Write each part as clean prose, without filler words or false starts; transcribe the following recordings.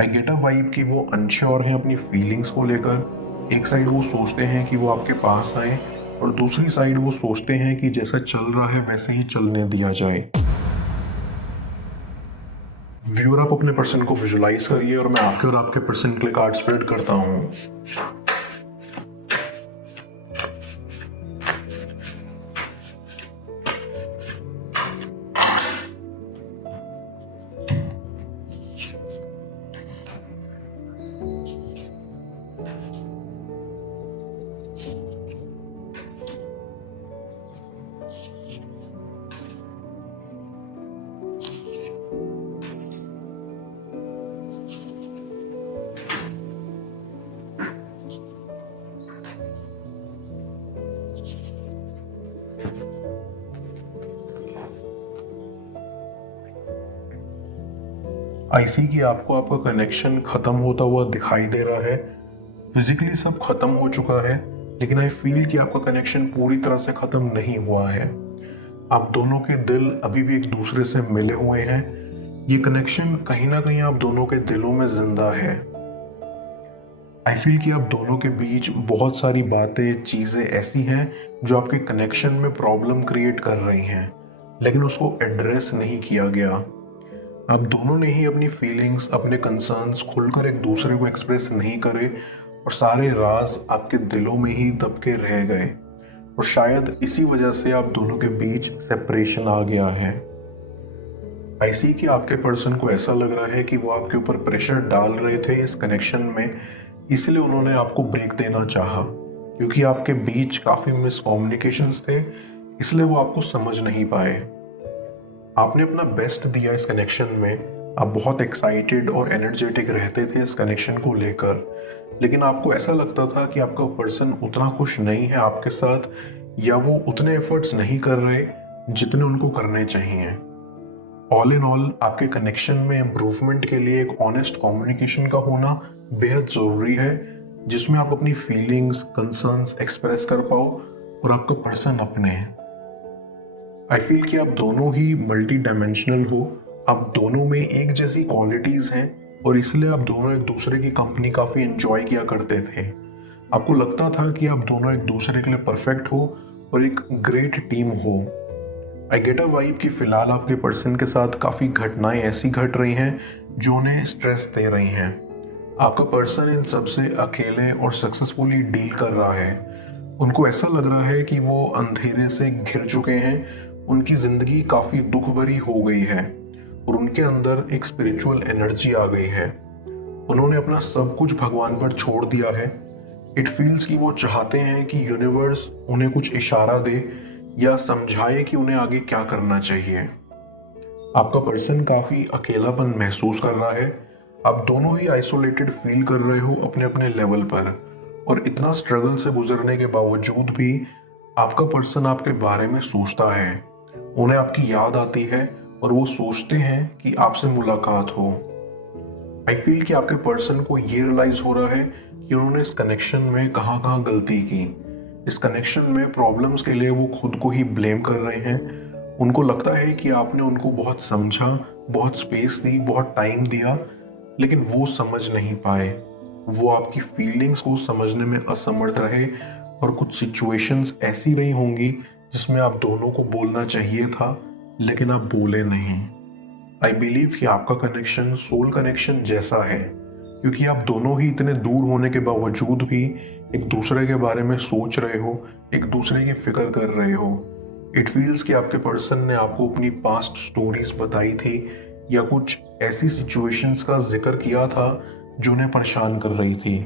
I get a vibe कि वो unsure हैं अपनी फीलिंग्स को लेकर। एक साइड वो सोचते हैं कि वो आपके पास आए और दूसरी साइड वो सोचते हैं कि जैसा चल रहा है वैसे ही चलने दिया जाए। व्यूअर, आप अपने पर्सन को विजुलाइज करिए और मैं आपके और आपके पर्सन के लिए कार्ड स्प्रेड करता हूँ। आई सी कि आपको आपका कनेक्शन खत्म होता हुआ दिखाई दे रहा है। फिजिकली सब खत्म हो चुका है, लेकिन आई फील कि आपका कनेक्शन पूरी तरह से खत्म नहीं हुआ है। आप दोनों के दिल अभी भी एक दूसरे से मिले हुए हैं। ये कनेक्शन कहीं ना कहीं आप दोनों के दिलों में जिंदा है। आई फील कि आप दोनों के बीच बहुत सारी बातें, चीज़ें ऐसी हैं जो आपके कनेक्शन में प्रॉब्लम क्रिएट कर रही हैं, लेकिन उसको एड्रेस नहीं किया गया। आप दोनों ने ही अपनी फीलिंग्स, अपने कंसर्न्स खुलकर एक दूसरे को एक्सप्रेस नहीं करे और सारे राज आपके दिलों में ही दब के रह गए। और शायद इसी वजह से आप दोनों के बीच सेपरेशन आ गया है। आई सी कि आपके पर्सन को ऐसा लग रहा है कि वो आपके ऊपर प्रेशर डाल रहे थे इस कनेक्शन में, इसलिए उन्होंने आपको ब्रेक देना चाहा, क्योंकि आपके बीच काफ़ी मिसकम्युनिकेशंस थे, इसलिए वो आपको समझ नहीं पाए। आपने अपना बेस्ट दिया इस कनेक्शन में। आप बहुत एक्साइटेड और एनर्जेटिक रहते थे इस कनेक्शन को लेकर, लेकिन आपको ऐसा लगता था कि आपका पर्सन उतना खुश नहीं है आपके साथ, या वो उतने एफर्ट्स नहीं कर रहे जितने उनको करने चाहिए। ऑल इन ऑल, आपके कनेक्शन में इम्प्रूवमेंट के लिए एक ऑनेस्ट कम्युनिकेशन का होना बेहद ज़रूरी है, जिसमें आप अपनी फीलिंग्स, कंसर्न्स एक्सप्रेस कर पाओ और आपका पर्सन अपने। आई फील कि आप दोनों ही मल्टी डायमेंशनल हो। आप दोनों में एक जैसी क्वालिटीज़ हैं और इसलिए आप दोनों एक दूसरे की कंपनी काफ़ी एंजॉय किया करते थे। आपको लगता था कि आप दोनों एक दूसरे के लिए परफेक्ट हो और एक ग्रेट टीम हो। आई गेट अ वाइब कि फिलहाल आपके पर्सन के साथ काफ़ी घटनाएं ऐसी घट रही हैं जो उन्हें स्ट्रेस दे रही हैं। आपका पर्सन इन सब से अकेले और सक्सेसफुली डील कर रहा है। उनको ऐसा लग रहा है कि वो अंधेरे से घिर चुके हैं, उनकी ज़िंदगी काफ़ी दुख भरी हो गई है और उनके अंदर एक स्पिरिचुअल एनर्जी आ गई है। उन्होंने अपना सब कुछ भगवान पर छोड़ दिया है। इट फील्स कि वो चाहते हैं कि यूनिवर्स उन्हें कुछ इशारा दे या समझाए कि उन्हें आगे क्या करना चाहिए। आपका पर्सन काफ़ी अकेलापन महसूस कर रहा है। आप दोनों ही आइसोलेटेड फील कर रहे हो अपने अपने लेवल पर, और इतना स्ट्रगल से गुजरने के बावजूद भी आपका पर्सन आपके बारे में सोचता है। उन्हें आपकी याद आती है और वो सोचते हैं कि आपसे मुलाकात हो। आई फील कि आपके पर्सन को ये रियलाइज हो रहा है कि उन्होंने इस कनेक्शन में कहाँ कहाँ गलती की। इस कनेक्शन में प्रॉब्लम्स के लिए वो खुद को ही ब्लेम कर रहे हैं। उनको लगता है कि आपने उनको बहुत समझा, बहुत स्पेस दी, बहुत टाइम दिया, लेकिन वो समझ नहीं पाए। वो आपकी फीलिंग्स को समझने में असमर्थ रहे और कुछ सिचुएशंस ऐसी रही होंगी जिसमें आप दोनों को बोलना चाहिए था, लेकिन आप बोले नहीं। आई बिलीव कि आपका कनेक्शन सोल कनेक्शन जैसा है, क्योंकि आप दोनों ही इतने दूर होने के बावजूद भी एक दूसरे के बारे में सोच रहे हो, एक दूसरे की फिक्र कर रहे हो। इट फील्स कि आपके पर्सन ने आपको अपनी पास्ट स्टोरीज बताई थी या कुछ ऐसी सिचुएशंस का जिक्र किया था जो उन्हें परेशान कर रही थी,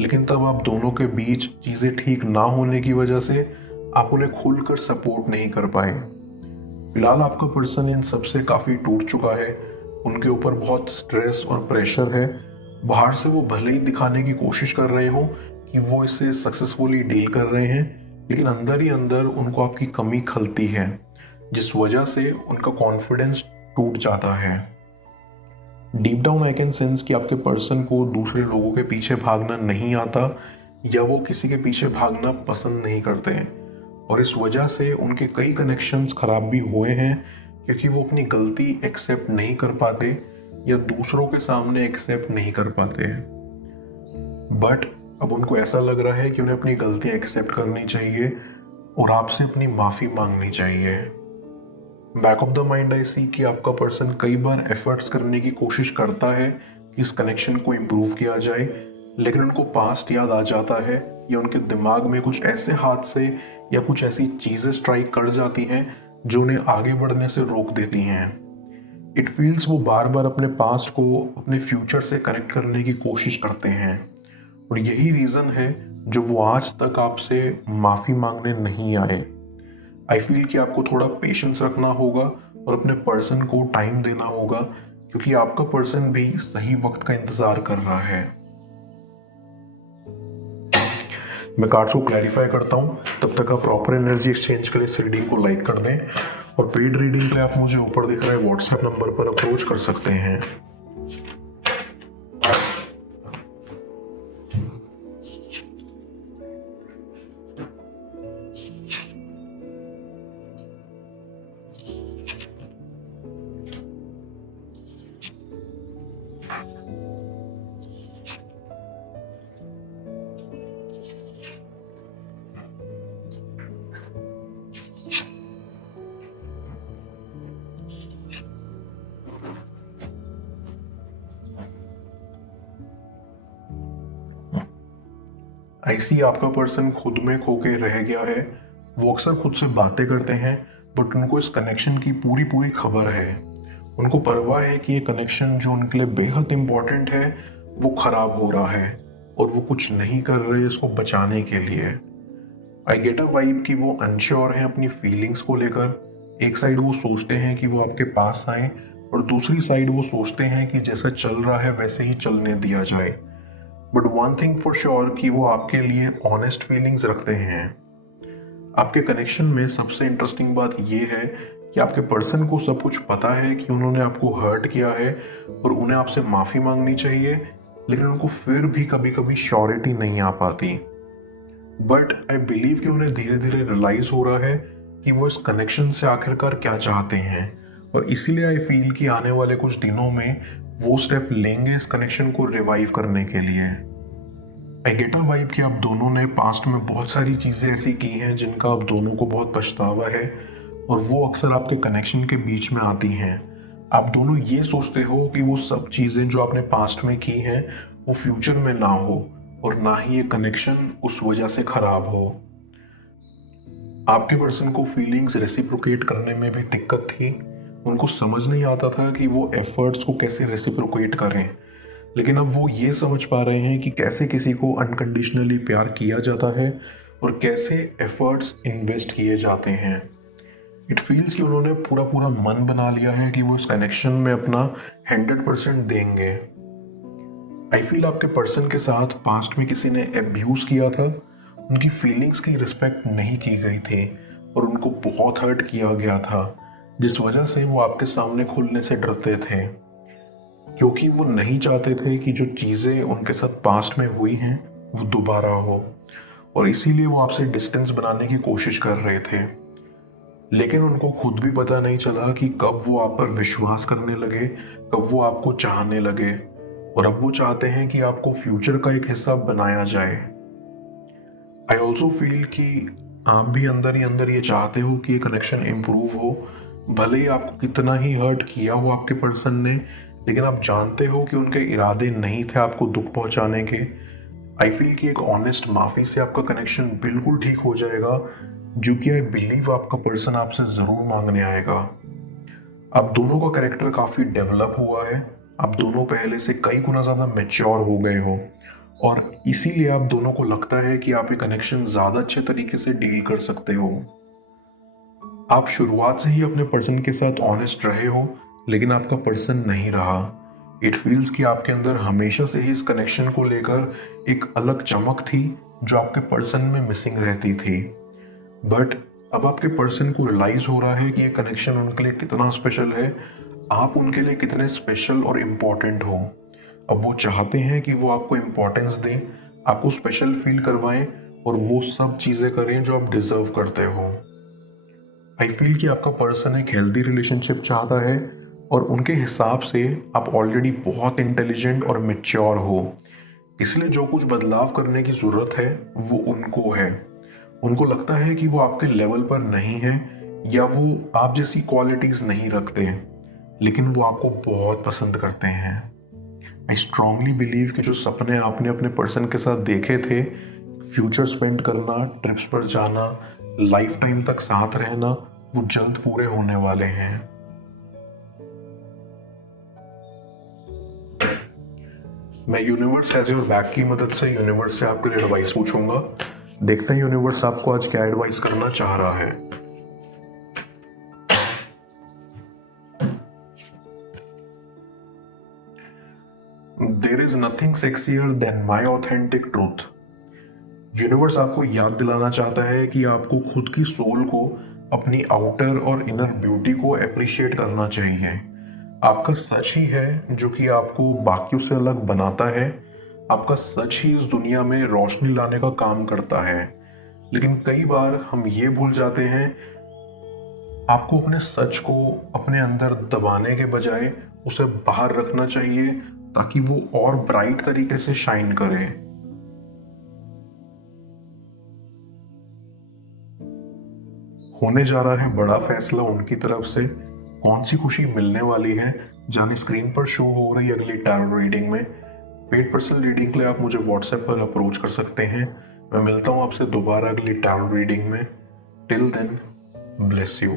लेकिन तब आप दोनों के बीच चीज़ें ठीक ना होने की वजह से आप उन्हें खुलकर सपोर्ट नहीं कर पाए। फिलहाल आपका पर्सन इन सबसे काफ़ी टूट चुका है। उनके ऊपर बहुत स्ट्रेस और प्रेशर है। बाहर से वो भले ही दिखाने की कोशिश कर रहे हो कि वो इससे सक्सेसफुली डील कर रहे हैं, लेकिन अंदर ही अंदर उनको आपकी कमी खलती है, जिस वजह से उनका कॉन्फिडेंस टूट जाता है। Deep down I can sense कि आपके पर्सन को दूसरे लोगों के पीछे भागना नहीं आता, या वो किसी के पीछे भागना पसंद नहीं करते हैं, और इस वजह से उनके कई कनेक्शंस खराब भी हुए हैं, क्योंकि वो अपनी गलती एक्सेप्ट नहीं कर पाते या दूसरों के सामने एक्सेप्ट नहीं कर पाते हैं। बट अब उनको ऐसा लग रहा है कि उन्हें अपनी गलतियां एक्सेप्ट करनी चाहिए और आपसे अपनी माफ़ी मांगनी चाहिए। Back of the mind I see कि आपका पर्सन कई बार एफर्ट्स करने की कोशिश करता है कि इस कनेक्शन को इम्प्रूव किया जाए, लेकिन उनको पास्ट याद आ जाता है या उनके दिमाग में कुछ ऐसे हादसे या कुछ ऐसी चीज़ें स्ट्राइक कर जाती हैं जो उन्हें आगे बढ़ने से रोक देती हैं। इट फील्स वो बार बार अपने पास्ट को अपने फ्यूचर से कनेक्ट करने की कोशिश करते हैं और यही रीज़न है जो वो आज तक आपसे माफ़ी मांगने नहीं आए। आई फील कि आपको थोड़ा पेशेंस रखना होगा और अपने पर्सन को टाइम देना होगा, क्योंकि आपका पर्सन भी सही वक्त का इंतज़ार कर रहा है। मैं कार्ड्स को क्लैरिफाई करता हूँ, तब तक आप प्रॉपर एनर्जी एक्सचेंज के लिए इस रीडिंग को लाइक कर दें और पेड रीडिंग के लिए आप मुझे ऊपर दिख रहे व्हाट्सएप नंबर पर अप्रोच कर सकते हैं। ऐसी आपका पर्सन खुद में खो के रह गया है। वो अक्सर खुद से बातें करते हैं, बट उनको इस कनेक्शन की पूरी पूरी खबर है। उनको परवाह है कि ये कनेक्शन जो उनके लिए बेहद इम्पोर्टेंट है वो खराब हो रहा है और वो कुछ नहीं कर रहे इसको बचाने के लिए। आई गेट अ वाइब कि वो अनश्योर हैं अपनी फीलिंग्स को लेकर। एक साइड वो सोचते हैं कि वो आपके पास आए और दूसरी साइड वो सोचते हैं कि जैसा चल रहा है वैसे ही चलने दिया जाए। But one thing for sure कि वो आपके लिए ऑनेस्ट फीलिंग्स रखते हैं। आपके कनेक्शन में सबसे इंटरेस्टिंग बात यह है कि आपके पर्सन को सब कुछ पता है कि उन्होंने आपको हर्ट किया है और उन्हें आपसे माफ़ी मांगनी चाहिए, लेकिन उनको फिर भी कभी कभी श्योरिटी नहीं आ पाती। बट आई बिलीव कि उन्हें धीरे धीरे रियलाइज हो रहा है कि वो इस कनेक्शन से आखिरकार क्या चाहते हैं, और इसीलिए आई फील कि आने वाले कुछ दिनों में वो स्टेप लेंगे इस कनेक्शन को रिवाइव करने के लिए। आई गेट अ वाइब कि आप दोनों ने पास्ट में बहुत सारी चीज़ें ऐसी की हैं जिनका आप दोनों को बहुत पछतावा है, और वो अक्सर आपके कनेक्शन के बीच में आती हैं। आप दोनों ये सोचते हो कि वो सब चीज़ें जो आपने पास्ट में की हैं वो फ्यूचर में ना हो, और ना ही ये कनेक्शन उस वजह से खराब हो। आपके पर्सन को फीलिंग्स रेसिप्रोकेट करने में भी दिक्कत थी। उनको समझ नहीं आता था कि वो एफर्ट्स को कैसे रेसिप्रोकेट करें, लेकिन अब वो ये समझ पा रहे हैं कि कैसे किसी को अनकंडीशनली प्यार किया जाता है और कैसे एफर्ट्स इन्वेस्ट किए जाते हैं। इट फील्स कि उन्होंने पूरा पूरा मन बना लिया है कि वो इस कनेक्शन में अपना 100% देंगे। आई फील आपके पर्सन के साथ पास्ट में किसी ने अब्यूज किया था, उनकी फीलिंग्स की रिस्पेक्ट नहीं की गई थी और उनको बहुत हर्ट किया गया था, जिस वजह से वो आपके सामने खुलने से डरते थे, क्योंकि वो नहीं चाहते थे कि जो चीज़ें उनके साथ पास्ट में हुई हैं वो दोबारा हो, और इसीलिए वो आपसे डिस्टेंस बनाने की कोशिश कर रहे थे। लेकिन उनको खुद भी पता नहीं चला कि कब वो आप पर विश्वास करने लगे, कब वो आपको चाहने लगे, और अब वो चाहते हैं कि आपको फ्यूचर का एक हिस्सा बनाया जाए। आई ऑल्सो फील कि आप भी अंदर ही अंदर ये चाहते हो कि ये कनेक्शन इम्प्रूव हो, भले ही आपको कितना ही हर्ट किया हो आपके पर्सन ने, लेकिन आप जानते हो कि उनके इरादे नहीं थे आपको दुख पहुंचाने के। आई फील कि एक ऑनेस्ट माफ़ी से आपका कनेक्शन बिल्कुल ठीक हो जाएगा, जो कि आई बिलीव आपका पर्सन आपसे ज़रूर मांगने आएगा। आप दोनों का कैरेक्टर काफ़ी डेवलप हुआ है, आप दोनों पहले से कई गुना ज़्यादा मैच्योर हो गए हो, और इसीलिए आप दोनों को लगता है कि आप ये कनेक्शन ज़्यादा अच्छे तरीके से डील कर सकते हो। आप शुरुआत से ही अपने पर्सन के साथ ऑनेस्ट रहे हो, लेकिन आपका पर्सन नहीं रहा। इट फील्स कि आपके अंदर हमेशा से ही इस कनेक्शन को लेकर एक अलग चमक थी जो आपके पर्सन में मिसिंग रहती थी। बट अब आपके पर्सन को रियलाइज हो रहा है कि ये कनेक्शन उनके लिए कितना स्पेशल है, आप उनके लिए कितने स्पेशल और इम्पोर्टेंट हो। अब वो चाहते हैं कि वो आपको इम्पोर्टेंस दें, आपको स्पेशल फील करवाएं और वो सब चीज़ें करें जो आप डिजर्व करते हो। आई फील कि आपका पर्सन एक हेल्दी रिलेशनशिप चाहता है, और उनके हिसाब से आप ऑलरेडी बहुत इंटेलिजेंट और मैच्योर हो, इसलिए जो कुछ बदलाव करने की ज़रूरत है वो उनको है। उनको लगता है कि वो आपके लेवल पर नहीं है या वो आप जैसी क्वालिटीज़ नहीं रखते, लेकिन वो आपको बहुत पसंद करते हैं। आई स्ट्रांगली बिलीव कि जो सपने आपने अपने पर्सन के साथ देखे थे, फ्यूचर स्पेंड करना, ट्रिप्स पर जाना, लाइफ टाइम तक साथ रहना, वो जल्द पूरे होने वाले हैं। मैं यूनिवर्स एज योर बैक की मदद से यूनिवर्स से आपके लिए एडवाइस पूछूंगा। देखते हैं यूनिवर्स आपको आज क्या एडवाइस करना चाह रहा है। There is nothing sexier than my authentic truth. Universe आपको याद दिलाना चाहता है कि आपको खुद की सोल को, अपनी आउटर और इनर ब्यूटी को अप्रिशिएट करना चाहिए। आपका सच ही है जो कि आपको बाकियों से अलग बनाता है। आपका सच ही इस दुनिया में रोशनी लाने का काम करता है। लेकिन कई बार हम ये भूल जाते हैं, आपको अपने सच को अपने अंदर दबाने के बजाय उसे बाहर रखना चाहिए ताकि वो और ब्राइट तरीके से शाइन करे। होने जा रहा है बड़ा फैसला उनकी तरफ से। कौन सी खुशी मिलने वाली है जाने स्क्रीन पर शो हो रही अगली टैरो रीडिंग में। पेड पर्सनल रीडिंग के लिए आप मुझे व्हाट्सएप पर अप्रोच कर सकते हैं। मैं मिलता हूं आपसे दोबारा अगली टैरो रीडिंग में। Till then, bless you.